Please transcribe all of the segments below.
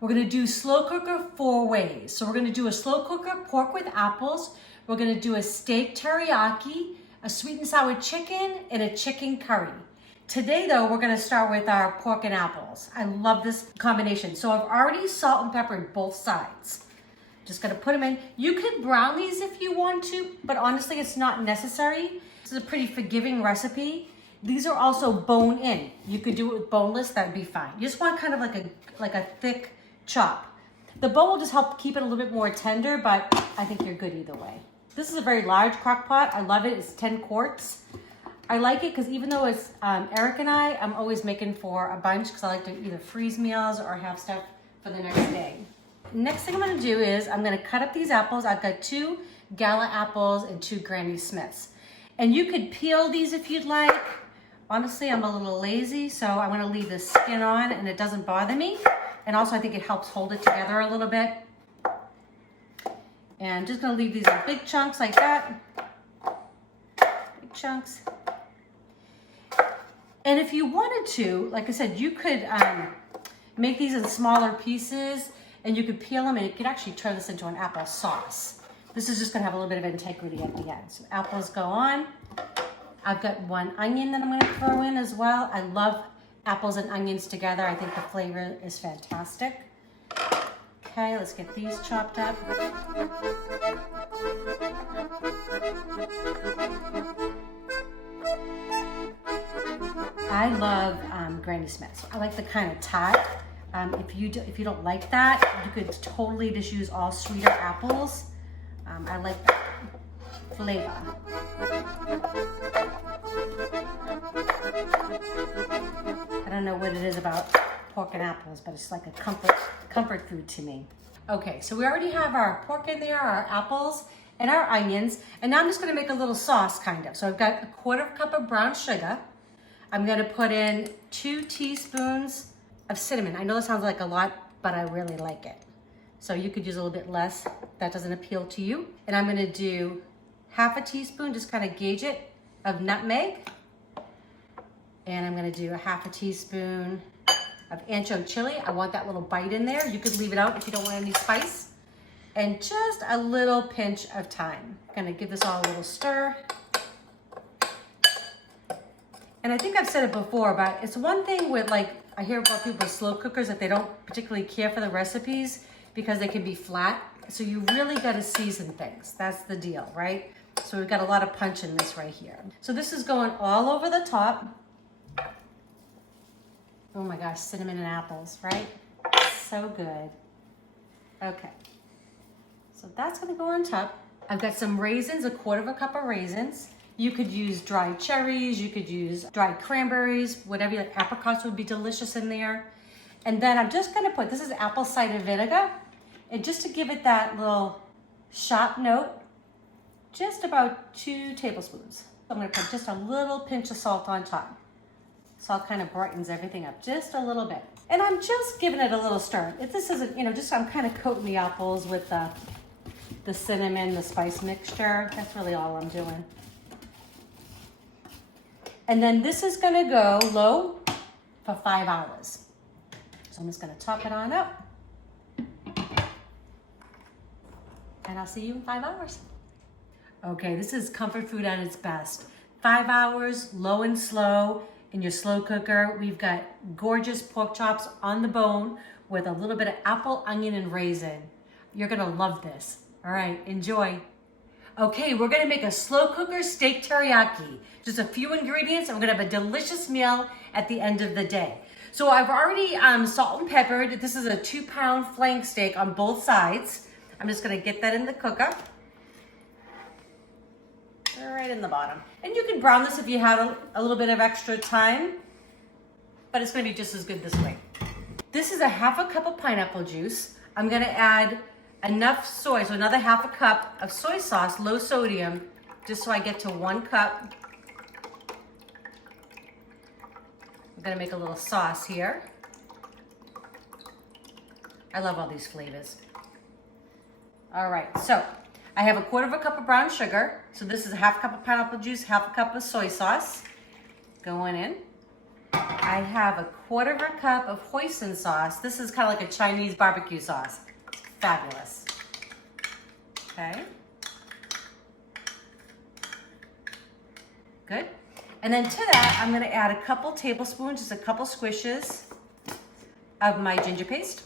We're gonna do slow cooker 4 ways. So we're gonna do a slow cooker pork with apples. We're gonna do a steak teriyaki, a sweet and sour chicken, and a chicken curry. Today though, we're gonna start with our pork and apples. I love this combination. So I've already salt and peppered both sides. Just gonna put them in. You could brown these if you want to, but honestly, it's not necessary. This is a pretty forgiving recipe. These are also bone in. You could do it with boneless, that'd be fine. You just want kind of like a thick chop. The bone will just help keep it a little bit more tender, but I think you're good either way. This is a very large crock pot. I love it. It's 10 quarts. I like it because even though it's Eric and I'm always making for a bunch because I like to either freeze meals or have stuff for the next day. Next thing I'm gonna do is I'm gonna cut up these apples. I've got 2 Gala apples and 2 Granny Smiths. And you could peel these if you'd like. Honestly, I'm a little lazy, so I'm gonna leave the skin on and it doesn't bother me. And also I think it helps hold it together a little bit. And I'm just gonna leave these in big chunks like that. Big chunks. And if you wanted to, like I said, you could make these in smaller pieces and you could peel them and you could actually turn this into an apple sauce. This is just gonna have a little bit of integrity at the end. So apples go on. I've got 1 onion that I'm gonna throw in as well. I love apples and onions together. I think the flavor is fantastic. Okay, let's get these chopped up. I love Granny Smiths. I like the kind of tart. If you don't like that, you could totally just use all sweeter apples. I like that flavor. I don't know what it is about pork and apples, but it's like a comfort food to me. Okay, so we already have our pork in there, our apples, and our onions. And now I'm just gonna make a little sauce kind of. So I've got a 1/4 cup of brown sugar. I'm gonna put in 2 teaspoons of cinnamon. I know that sounds like a lot, but I really like it. So you could use a little bit less. That doesn't appeal to you. And I'm gonna do 1/2 teaspoon, just kind of gauge it, of nutmeg. And I'm gonna do 1/2 teaspoon of ancho chile. I want that little bite in there. You could leave it out if you don't want any spice. And just a little pinch of thyme. Gonna give this all a little stir. And I think I've said it before, but it's one thing with I hear about people with slow cookers that they don't particularly care for the recipes because they can be flat. So you really gotta season things. That's the deal, right? So we've got a lot of punch in this right here. So this is going all over the top. Oh my gosh, cinnamon and apples, right? So good. Okay, so that's gonna go on top. I've got some raisins, a 1/4 cup of raisins. You could use dried cherries, you could use dried cranberries, whatever you like. Apricots would be delicious in there. And then I'm just gonna put, this is apple cider vinegar. And just to give it that little sharp note, just about 2 tablespoons. I'm gonna put just a little pinch of salt on top. Salt kind of brightens everything up just a little bit. And I'm just giving it a little stir. If this isn't, just I'm kind of coating the apples with the cinnamon, the spice mixture. That's really all I'm doing. And then this is gonna go low for 5 hours. So I'm just gonna top it on up. And I'll see you in 5 hours. Okay, this is comfort food at its best. 5 hours, low and slow in your slow cooker. We've got gorgeous pork chops on the bone with a little bit of apple, onion, and raisin. You're gonna love this. All right, enjoy. Okay, we're gonna make a slow cooker steak teriyaki. Just a few ingredients, and we're gonna have a delicious meal at the end of the day. So I've already salt and peppered. This is a 2-pound flank steak on both sides. I'm just gonna get that in the cooker. Right in the bottom. And you can brown this if you have a little bit of extra time, but it's gonna be just as good this way. This is a 1/2 cup of pineapple juice. I'm gonna add enough soy, so another 1/2 cup of soy sauce, low sodium, just so I get to 1 cup. I'm gonna make a little sauce here. I love all these flavors. All right, so I have a 1/4 cup of brown sugar. So this is a 1/2 cup of pineapple juice, 1/2 cup of soy sauce going in. I have a 1/4 cup of hoisin sauce. This is kind of like a Chinese barbecue sauce. It's fabulous. Okay. Good. And then to that, I'm gonna add a couple tablespoons, just a couple squishes of my ginger paste.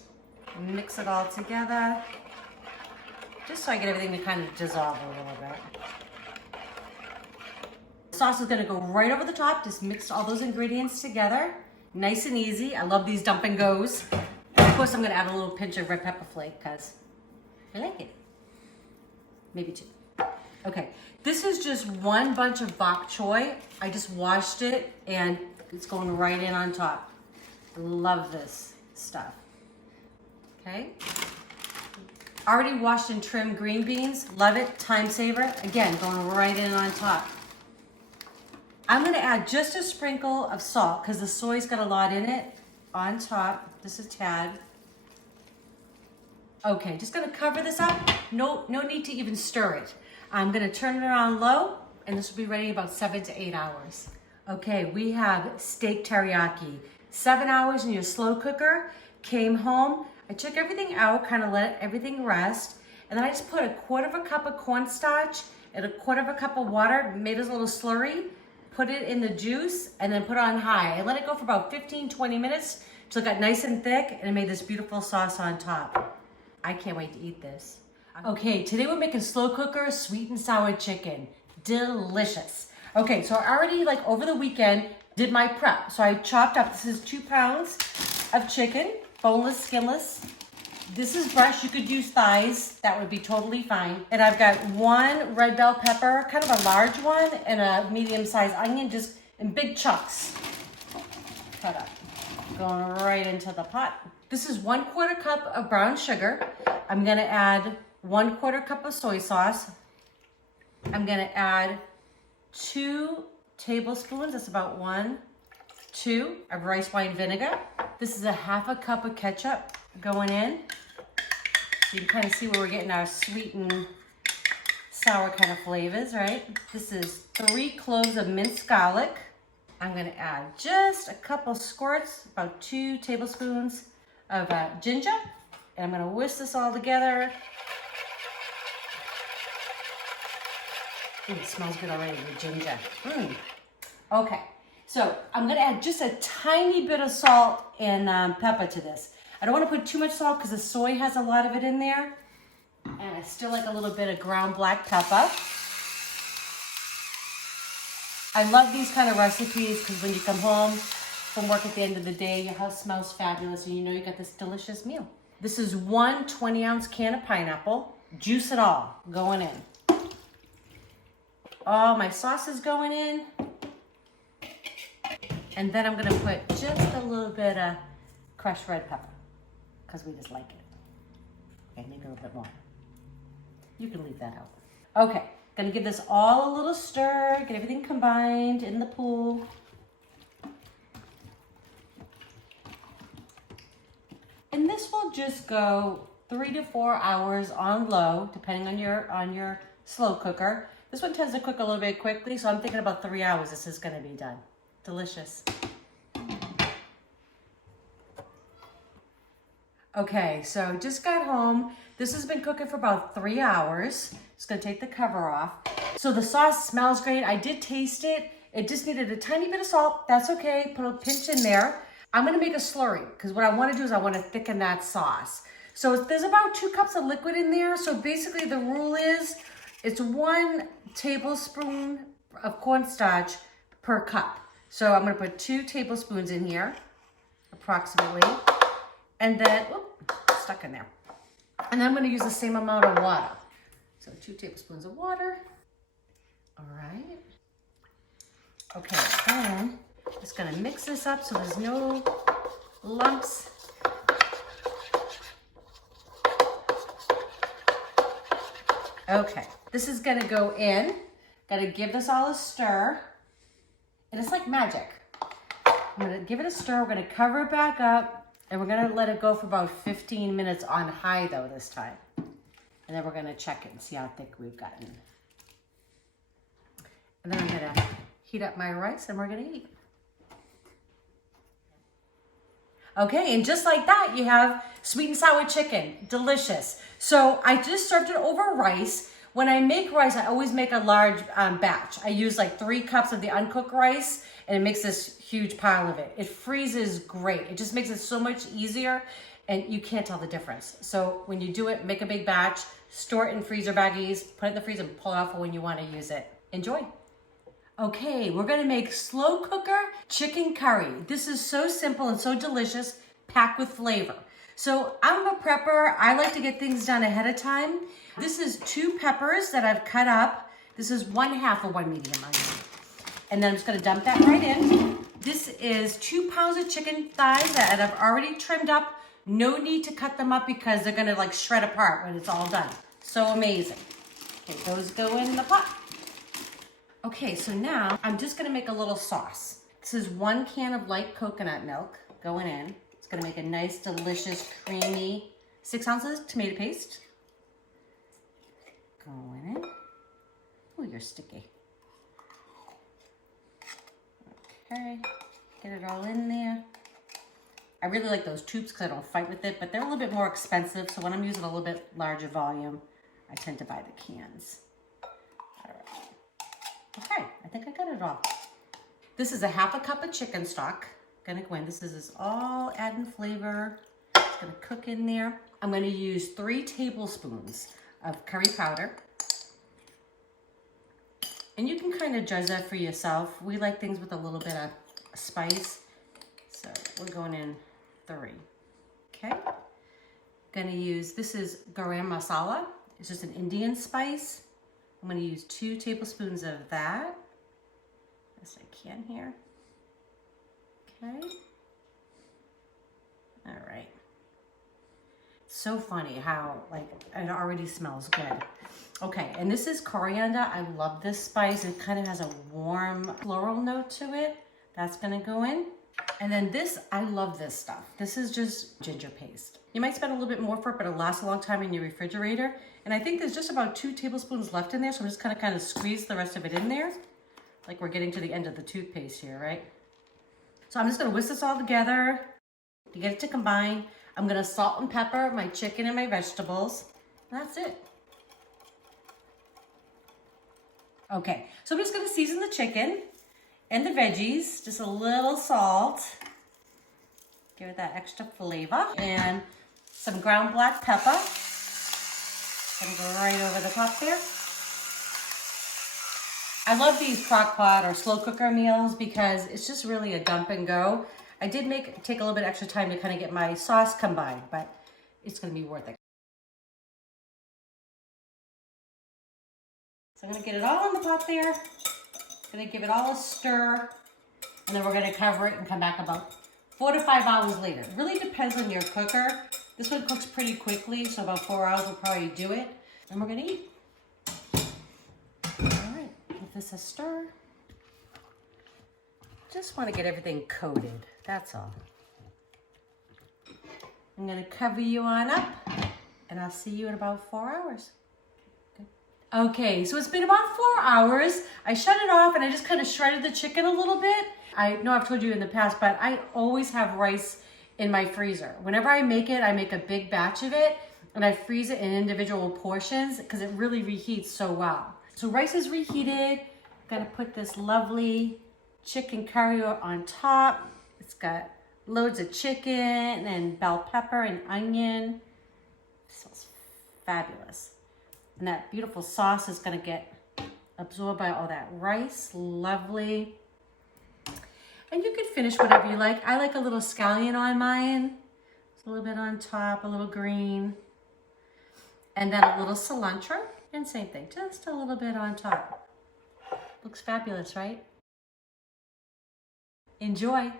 Mix it all together, just so I get everything to kind of dissolve a little bit. The sauce is gonna go right over the top. Just mix all those ingredients together. Nice and easy. I love these dump and goes. Of course, I'm gonna add a little pinch of red pepper flake because I like it. Maybe 2. Okay, this is just one bunch of bok choy. I just washed it and it's going right in on top. Love this stuff. Okay. Already washed and trimmed green beans. Love it, time saver. Again, going right in on top. I'm gonna add just a sprinkle of salt because the soy's got a lot in it on top. Just a tad. Okay, just gonna cover this up. No need to even stir it. I'm gonna turn it on low and this will be ready in about 7 to 8 hours. Okay, we have steak teriyaki. 7 hours in your slow cooker. Came home, I took everything out, kind of let everything rest. And then I just put a 1/4 cup of cornstarch and a 1/4 cup of water, made it a little slurry, put it in the juice and then put it on high. I let it go for about 15, 20 minutes till it got nice and thick and it made this beautiful sauce on top. I can't wait to eat this. Okay, today we're making slow cooker sweet and sour chicken. Delicious. Okay, so I already over the weekend did my prep. So I chopped up, this is 2 pounds of chicken, boneless, skinless. This is breast, you could use thighs, that would be totally fine. And I've got 1 red bell pepper, kind of a large one, and a medium-sized onion, just in big chunks. Cut up, going right into the pot. This is 1/4 cup of brown sugar. I'm gonna add 1/4 cup of soy sauce. I'm gonna add 2 tablespoons, that's about 1, 2 of rice wine vinegar. This is a 1/2 cup of ketchup going in. So you can kind of see where we're getting our sweet and sour kind of flavors, right? This is 3 cloves of minced garlic. I'm gonna add just a couple squirts, about 2 tablespoons of ginger. And I'm gonna whisk this all together. Ooh, it smells good already, the ginger. Okay, so I'm gonna add just a tiny bit of salt and pepper to this. I don't wanna put too much salt because the soy has a lot of it in there. And I still like a little bit of ground black pepper. I love these kind of recipes because when you come home from work at the end of the day, your house smells fabulous and you know you got this delicious meal. This is 1 20-ounce can of pineapple, juice it all, going in. All my sauce is going in. And then I'm gonna put just a little bit of crushed red pepper because we just like it. Okay, maybe a little bit more. You can leave that out. Okay, gonna give this all a little stir, get everything combined in the pool. And this will just go 3 to 4 hours on low, depending on your slow cooker. This one tends to cook a little bit quickly, so I'm thinking about 3 hours this is gonna be done. Delicious. Okay, so just got home. This has been cooking for about 3 hours. Just gonna take the cover off. So the sauce smells great. I did taste it. It just needed a tiny bit of salt. That's okay, put a pinch in there. I'm gonna make a slurry, because what I wanna do is I wanna thicken that sauce. So there's about 2 cups of liquid in there. So basically the rule is, it's 1 tablespoon of cornstarch per cup. So I'm gonna put 2 tablespoons in here, approximately. And then, stuck in there. And then I'm gonna use the same amount of water. So 2 tablespoons of water. All right. Okay, then just gonna mix this up so there's no lumps. Okay, this is gonna go in. Gotta give this all a stir. And it's like magic. I'm gonna give it a stir, we're gonna cover it back up, and we're gonna let it go for about 15 minutes on high though this time. And then we're gonna check it and see how thick we've gotten. And then I'm gonna heat up my rice and we're gonna eat. Okay, and just like that, you have sweet and sour chicken. Delicious. So I just served it over rice. When I make rice, I always make a large batch. I use like 3 cups of the uncooked rice, and it makes this huge pile of it. It freezes great. It just makes it so much easier, and you can't tell the difference. So when you do it, make a big batch, store it in freezer baggies, put it in the freezer, and pull it out for when you want to use it. Enjoy. Okay, we're gonna make slow cooker chicken curry. This is so simple and so delicious, packed with flavor. So I'm a prepper. I like to get things done ahead of time. This is 2 peppers that I've cut up. This is 1/2 of 1 medium onion. And then I'm just gonna dump that right in. This is 2 pounds of chicken thighs that I've already trimmed up. No need to cut them up because they're gonna like shred apart when it's all done. So amazing. Okay, those go in the pot. Okay, so now I'm just gonna make a little sauce. This is 1 can of light coconut milk going in. It's gonna make a nice, delicious, creamy 6 ounces tomato paste. Going in. Oh, you're sticky. Okay, get it all in there. I really like those tubes because I don't fight with it, but they're a little bit more expensive. So when I'm using a little bit larger volume, I tend to buy the cans. Okay, I think I got it all. This is a 1/2 cup of chicken stock. Gonna go in. This is all adding flavor. It's gonna cook in there. I'm gonna use 3 tablespoons of curry powder. And you can kind of judge that for yourself. We like things with a little bit of spice. So we're going in 3. Okay. Gonna use, this is garam masala. It's just an Indian spice. I'm going to use 2 tablespoons of that. Yes, I can here. Okay. All right. So funny how like it already smells good. Okay, and this is coriander. I love this spice. It kind of has a warm floral note to it. That's going to go in. And then this, I love this stuff. This is just ginger paste. You might spend a little bit more for it, but it'll last a long time in your refrigerator. And I think there's just about 2 tablespoons left in there, so I'm just kind of squeeze the rest of it in there. Like we're getting to the end of the toothpaste here, right? So I'm just gonna whisk this all together to get it to combine. I'm gonna salt and pepper my chicken and my vegetables. That's it. Okay, so I'm just gonna season the chicken and the veggies, just a little salt. Give it that extra flavor. And some ground black pepper. Gonna go right over the top there. I love these crock pot or slow cooker meals because it's just really a dump and go. I did take a little bit extra time to kind of get my sauce combined, but it's gonna be worth it. So I'm gonna get it all in the pot there. Gonna give it all a stir, and then we're gonna cover it and come back about 4 to 5 hours later. It really depends on your cooker. This one cooks pretty quickly, so about 4 hours will probably do it. And we're gonna eat. All right, give this a stir. Just wanna get everything coated, that's all. I'm gonna cover you on up, and I'll see you in about 4 hours. Okay, so it's been about 4 hours. I shut it off and I just kind of shredded the chicken a little bit. I know I've told you in the past, but I always have rice in my freezer. Whenever I make it, I make a big batch of it and I freeze it in individual portions because it really reheats so well. So rice is reheated. I'm gonna put this lovely chicken curry on top. It's got loads of chicken and bell pepper and onion. It smells fabulous. And that beautiful sauce is gonna get absorbed by all that rice. Lovely. And you can finish whatever you like. I like a little scallion on mine. Just a little bit on top, a little green. And then a little cilantro. And same thing, just a little bit on top. Looks fabulous, right? Enjoy.